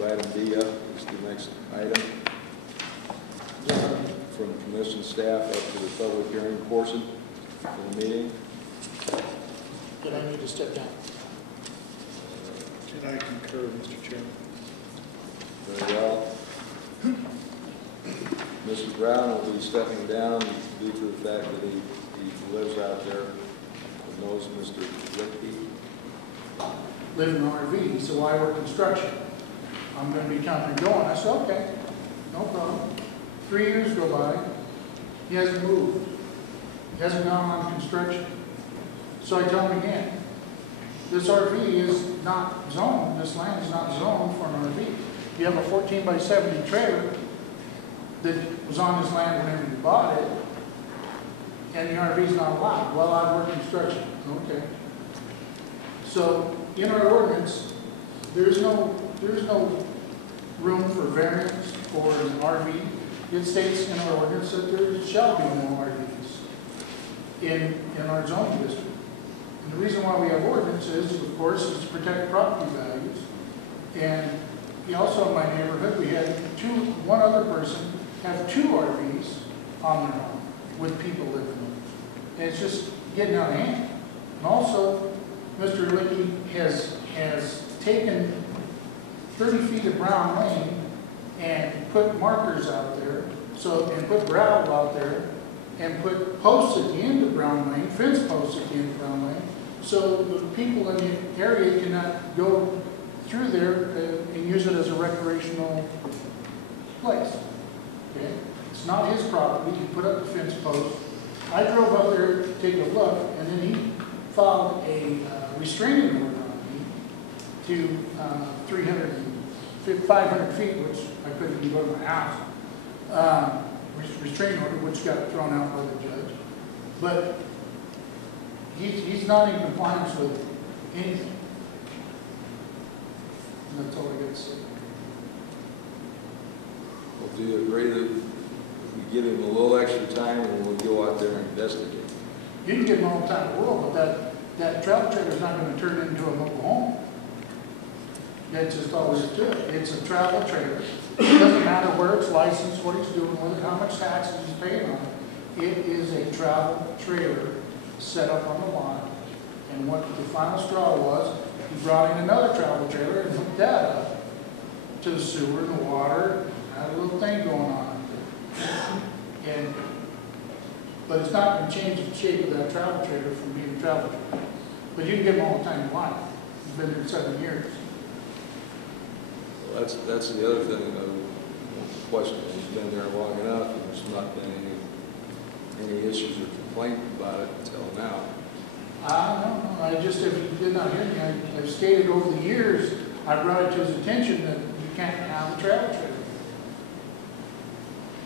move item D up, is the next item. From commission staff up to the public hearing portion of the meeting. Did I need to step down? And I concur, Mr. Chairman. Very well. Mr. Brown will be stepping down due to the fact that he lives out there and knows Mr. Lickey. Live in an RV. He said, well, I work construction. I'm going to be coming and going. I said, okay, no problem. 3 years go by. He hasn't moved. He hasn't gone on construction. So I tell him again, this RV is not zoned, this land is not zoned for an RV. You have a 14 by 70 trailer that was on this land whenever you bought it, and the RV is not allowed. Well, I work construction. Okay. So in our ordinance, there's no room for variance for an RV. It states in our ordinance that there shall be no RVs in our zoning district. And the reason why we have ordinances, of course, is to protect property values. And also in my neighborhood, we had one other person have 2 RVs on their own with people living in them. And it's just getting out of hand. And also, Mr. Lickey has taken 30 feet of Brown Lane and put markers out there, and put gravel out there, and put posts at the end of Brown Lane, fence posts at the end of Brown Lane, so the people in the area cannot go through there and use it as a recreational place. Okay? It's not his property. He put up the fence post. I drove up there to take a look, and then he filed a restraining order on me to 500 feet, which I couldn't even go to my house. Restraining order, which got thrown out by the judge. But he's not in compliance with anything. And that's all I got to say. Well, do you agree that we give him a little extra time and we'll go out there and investigate? You can give him all the time in the world, but that travel trailer is not going to turn into a mobile home. That's just all there is to it. It's a travel trailer. It doesn't matter where it's licensed, what he's doing with it, how much taxes he's paying on it. It is a travel trailer set up on the lot. And what the final straw was, he brought in another travel trailer and hooked that up to the sewer and the water. Had a little thing going on. But it's not going to change the shape of that travel trailer from being a travel trailer. But you can get him all the time you want. He's been there 7 years. Well, that's the other thing. The question. He's been there long enough, and there's not been any issues or complaint about it until now. No. I just, if you did not hear me, I've stated over the years, I brought it to his attention that you can't have a travel trailer.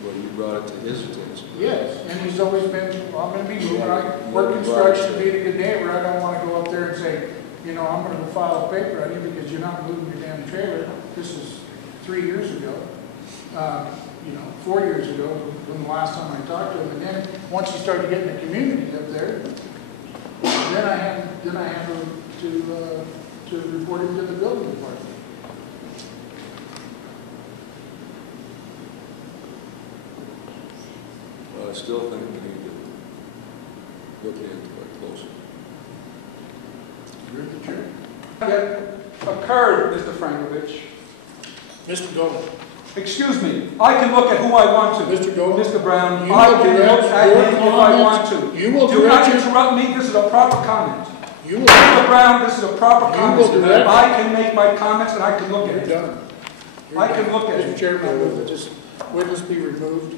Well, you brought it to his attention. Yes, and he's always been, well, I'm going to be moving. I work construction, being a good neighbor. I don't want to go up there and say, you know, I'm going to go file a paper on you because you're not moving your damn trailer. This is 3 years ago. 4 years ago, when the last time I talked to him. And then once he started getting the community up there, then I had to report him to the building department. Well, I still think we need to look into it closer. You're the chair. That occurred, Mr. Frankovich. Mr. Dolan. Excuse me. I can look at who I want to. Mr. Dolan. Mr. Brown, You I will can direct look at your him if I want comments. to. You will Do not direct your- interrupt me. This is a proper comment. You will. Mr. Brown, this is a proper You comment. will direct- I can make my comments and I can look at You're it. done. I can look at Mr. it. Chairman, I move that this witness be removed.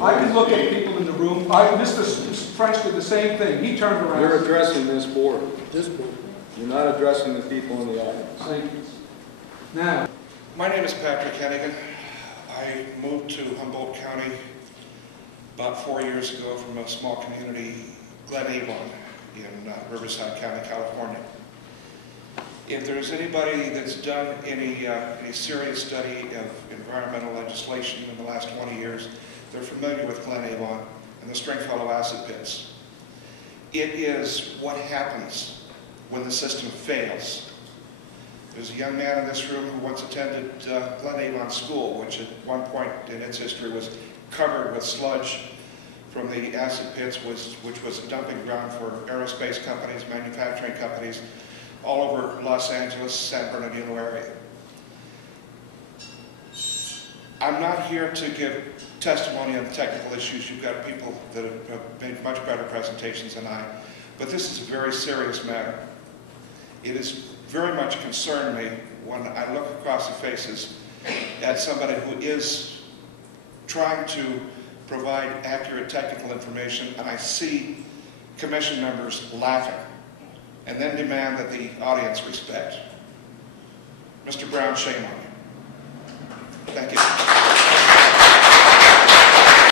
I can look at people in the room. Mr. French did the same thing. He turned around. You're addressing this board. This board. You're not addressing the people in the audience. Thank you. Now, My name is Patrick Hennigan. I moved to Humboldt County about 4 years ago from a small community, Glen Avon, in Riverside County, California. If there's anybody that's done any serious study of environmental legislation in the last 20 years, they're familiar with Glen Avon and the Stringfellow acid pits. It is what happens when the system fails. There's a young man in this room who once attended Glen Avon School, which at one point in its history was covered with sludge from the acid pits, which was a dumping ground for aerospace companies, manufacturing companies, all over Los Angeles, San Bernardino area. I'm not here to give testimony on the technical issues. You've got people that have made much better presentations than I, but this is a very serious matter. It has very much concerned me when I look across the faces at somebody who is trying to provide accurate technical information, and I see commission members laughing and then demand that the audience respect. Mr. Brown, shame on you. Thank you.